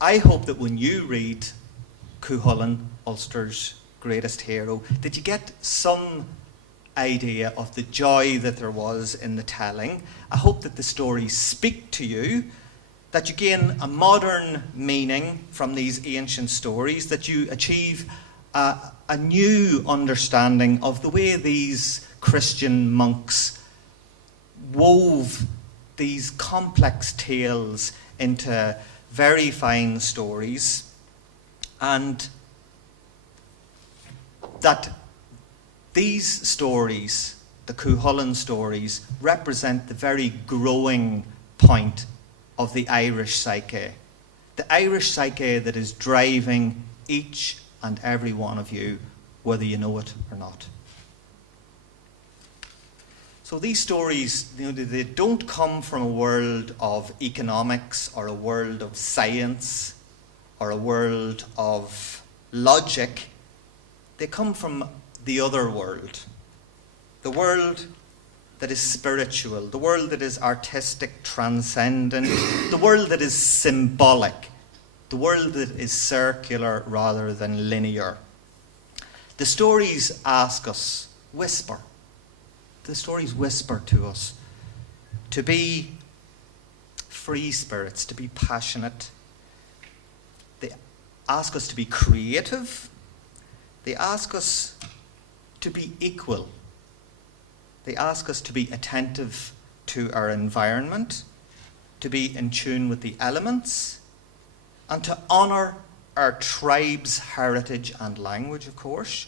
I hope that when you read Cúchulainn, Ulster's greatest hero, that you get some idea of the joy that there was in the telling. I hope that the stories speak to you, that you gain a modern meaning from these ancient stories, that you achieve a new understanding of the way these Christian monks wove these complex tales into very fine stories, and that these stories, the Cúchulainn stories, represent the very growing point of the Irish psyche. The Irish psyche that is driving each and every one of you, whether you know it or not. So these stories, they don't come from a world of economics or a world of science or a world of logic. They come from the other world, the world that is spiritual, the world that is artistic, transcendent, the world that is symbolic, the world that is circular rather than linear. The stories ask us, whisper. The stories whisper to us to be free spirits, to be passionate. They ask us to be creative. They ask us to be equal. They ask us to be attentive to our environment, to be in tune with the elements, and to honour our tribe's heritage and language, of course,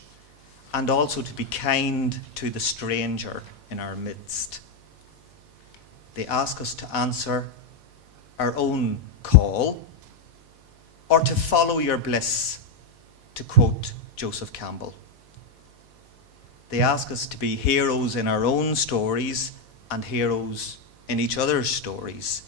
and also to be kind to the stranger in our midst. They ask us to answer our own call, or to follow your bliss, to quote Joseph Campbell. They ask us to be heroes in our own stories and heroes in each other's stories.